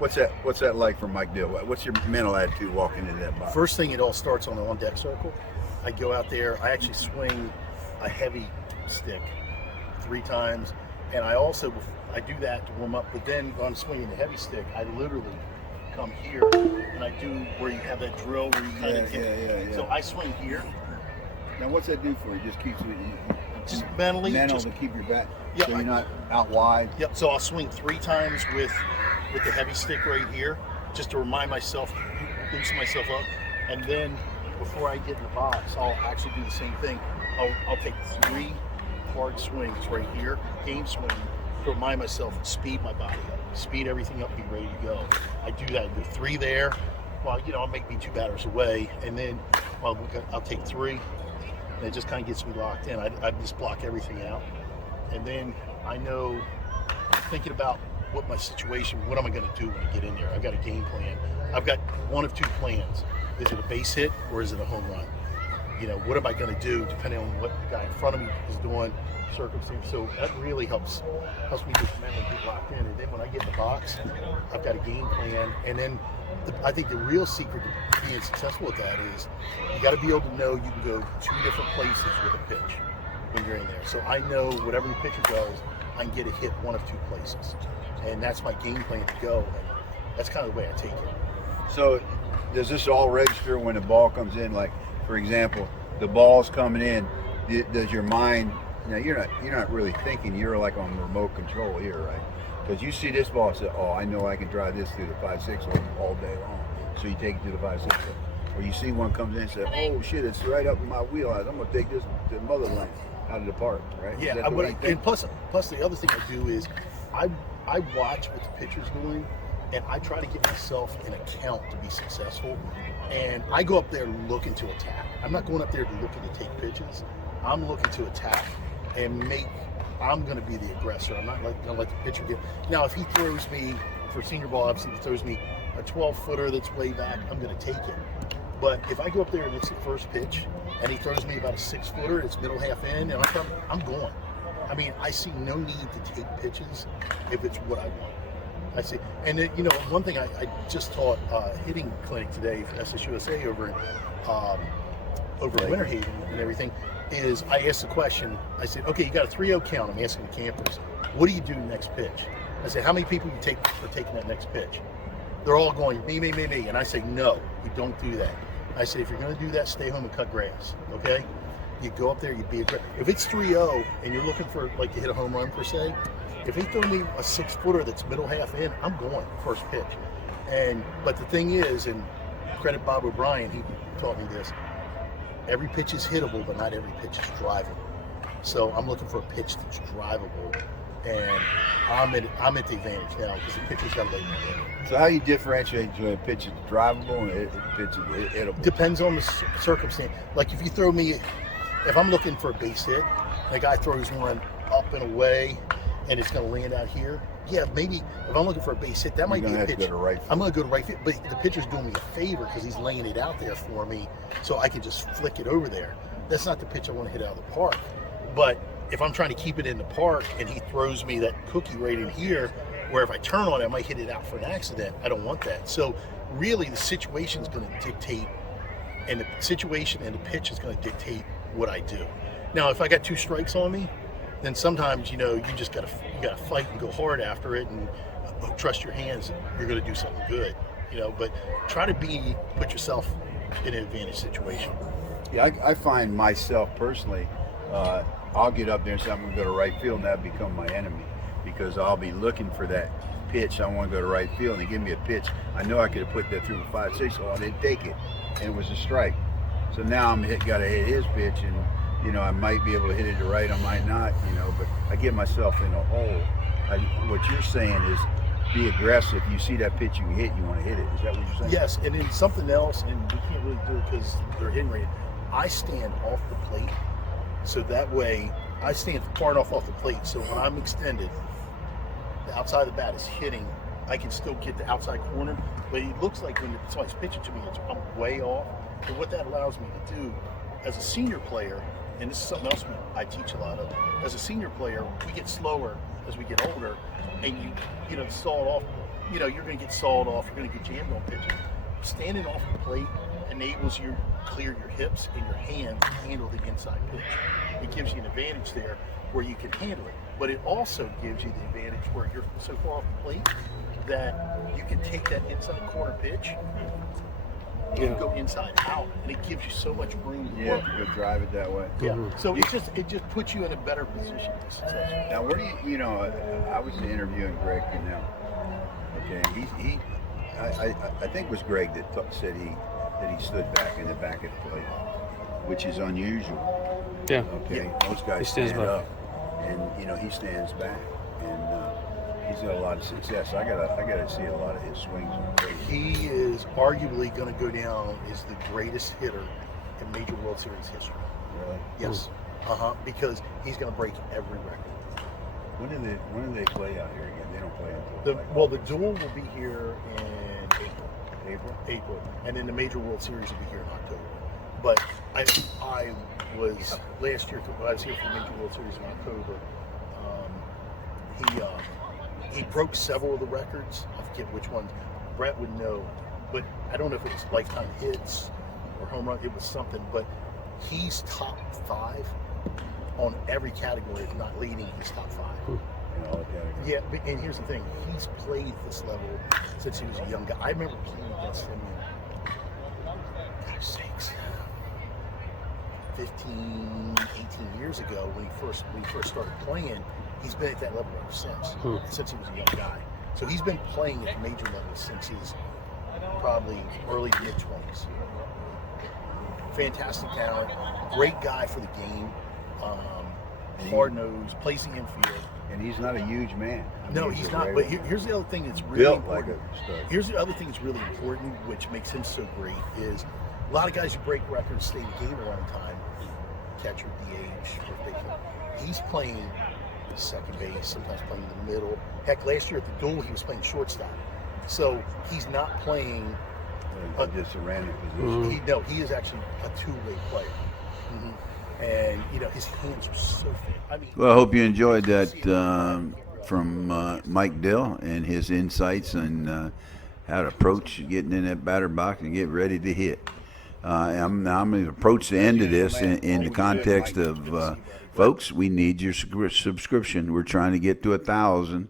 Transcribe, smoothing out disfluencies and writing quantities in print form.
What's that like for Mike Dill? What's your mental attitude walking into that box? First thing, it all starts on the on-deck circle. I go out there. I actually swing a heavy stick 3 times, and I do that to warm up. But then when I'm swinging the heavy stick, I literally come here and I do where you have that drill where you kind of yeah. So I swing here. Now, what's that do for you? Just keeps you Just mentally, to keep your back, yeah, so you're not out wide. Yep. So I'll swing 3 times with the heavy stick right here, just to remind myself, loosen myself up, and then before I get in the box, I'll actually do the same thing. I'll take 3 hard swings right here, game swing, to remind myself, speed my body up, speed everything up, be ready to go. I do that. I do 3 there. Well, I'll make me 2 batters away, and then I'll take 3. And it just kind of gets me locked in. I just block everything out. And then I know, thinking about what my situation, what am I going to do when I get in there? I've got a game plan. I've got one of 2 plans. Is it a base hit or is it a home run? What am I going to do depending on what the guy in front of me is doing, circumstance. So that really helps me just mentally get locked in. And then when I get in the box, I've got a game plan. And then I think the real secret to being successful with that is you got to be able to know you can go 2 different places with a pitch when you're in there. So I know whatever the pitcher does, I can get a hit one of 2 places. And that's my game plan to go. And that's kind of the way I take it. So does this all register when the ball comes in? Like, for example, the ball's coming in. Does your mind? You're not really thinking. You're like on remote control here, right? Because you see this ball and say, "Oh, I know I can drive this through the 5-6 all day long." So you take it to the 5-6. Or you see one comes in and say, "Oh shit, it's right up in my wheelhouse. I'm gonna take this to the motherland out of the park." Right? Yeah. And plus the other thing I do is I watch what the pitcher's doing, and I try to get myself an account to be successful. And I go up there looking to attack. I'm not going up there looking to take pitches. I'm looking to attack and I'm going to be the aggressor. I'm not going to let the pitcher get. Now, if he throws me for senior ball, obviously, if he throws me a 12-footer that's way back, I'm going to take it. But if I go up there and it's the first pitch, and he throws me about a 6-footer, it's middle half in, and I'm going. I mean, I see no need to take pitches if it's what I want. I see. And then, one thing I just taught hitting clinic today for SSUSA over in Winter Haven and everything, is I asked the question. I said, okay, you got a 3-0 count. I'm asking the campers, what do you do next pitch? I said, how many people are taking that next pitch? They're all going, me. And I say, no, you don't do that. I say, if you're going to do that, stay home and cut grass, okay? You go up there, you be aggressive. If it's 3-0 and you're looking for, to hit a home run per se, if he throw me a 6-footer that's middle half in, I'm going first pitch. But the thing is, and credit Bob O'Brien, he taught me this, every pitch is hittable, but not every pitch is drivable. So I'm looking for a pitch that's drivable, and I'm at the advantage now because the pitcher's got to let me hit. So how you differentiate between a pitch that's drivable and a pitch that's hittable? Depends on the circumstance. Like if I'm looking for a base hit, and a guy throws one up and away, and it's going to land out here, yeah, maybe if I'm looking for a base hit, that might be a pitch. I'm going to go to right field, but the pitcher's doing me a favor because he's laying it out there for me, so I can just flick it over there. That's not the pitch I want to hit out of the park. But if I'm trying to keep it in the park and he throws me that cookie right in here, where if I turn on it, I might hit it out for an accident. I don't want that. So really, the situation's going to dictate, and the situation and the pitch is going to dictate what I do. Now, if I got 2 strikes on me, then sometimes you just gotta fight and go hard after it and trust your hands and you're gonna do something good. But try to put yourself in an advantage situation. Yeah, I find myself personally, I'll get up there and say I'm gonna go to right field, and that become my enemy because I'll be looking for that pitch. I want to go to right field, and they give me a pitch. I know I could have put that through a 5-6, so I didn't take it, and it was a strike. So now I'm got to hit his pitch, and I might be able to hit it to right, I might not, but I get myself in a hole. What you're saying is be aggressive. You see that pitch you can hit, you want to hit it. Is that what you're saying? Yes, and then something else, and we can't really do it because they're hitting rate. I stand off the plate, so that way I stand far enough off the plate, so when I'm extended, the outside of the bat is hitting, I can still get the outside corner, but it looks like when somebody's pitching to me, I'm way off. But what that allows me to do, as a senior player, and this is something else I teach a lot of. As a senior player, we get slower as we get older, and you stall off. you're going to get sawed off, you're going to get jammed on pitches. Standing off the plate enables you to clear your hips and your hand to handle the inside pitch. It gives you an advantage there where you can handle it, but it also gives you the advantage where you're so far off the plate that you can take that inside corner pitch and go inside out, and it gives you so much room to work. to drive it that way. Yeah. So it just puts you in a better position to success. Now, where do I was interviewing Greg Cannell. Okay, and I think it was Greg that said he stood back in the back of the plate, which is unusual. Yeah. Okay, most guys stands stand back. up, and he stands back, and he's got a lot of success. I gotta see a lot of his swings. He is arguably going to go down as the greatest hitter in Major World Series history. Really? Yes. Because he's going to break every record. When do they play out here again? They don't play until The Duel will be here in April, and then the Major World Series will be here in October. But I was last year. I was here for the Major World Series in October. He broke several of the records. I forget which ones. Brett would know, but I don't know if it was lifetime hits or home run. It was something, but he's top 5 on every category, if not leading. He's top 5. in all categories. Yeah, and here's the thing. He's played this level since he was a young guy. I remember playing against him, gosh sakes, 15, 18 years ago when he first started playing. He's been at that level ever since he was a young guy. So he's been playing at the major level since he's probably early to mid-20s. Fantastic talent, great guy for the game, hard-nosed, plays the infield. And he's not a huge man. No, he's not. But here's the other thing that's really built like important. a stud. Here's the other thing that's really important, which makes him so great, is a lot of guys who break records stay in the game a long time. Catcher, DH, first baseman. He's playing second base, sometimes playing in the middle. Heck, last year at the Duel, he was playing shortstop. So he's not playing Just a random position. he is actually a two-way player. And his hands are so fit. I mean, Well, I hope you enjoyed that from Mike Dill and his insights on how to approach getting in that batter box and get ready to hit. I'm going to approach the end of this in the context of, folks, we need your subscription. We're trying to get to 1,000.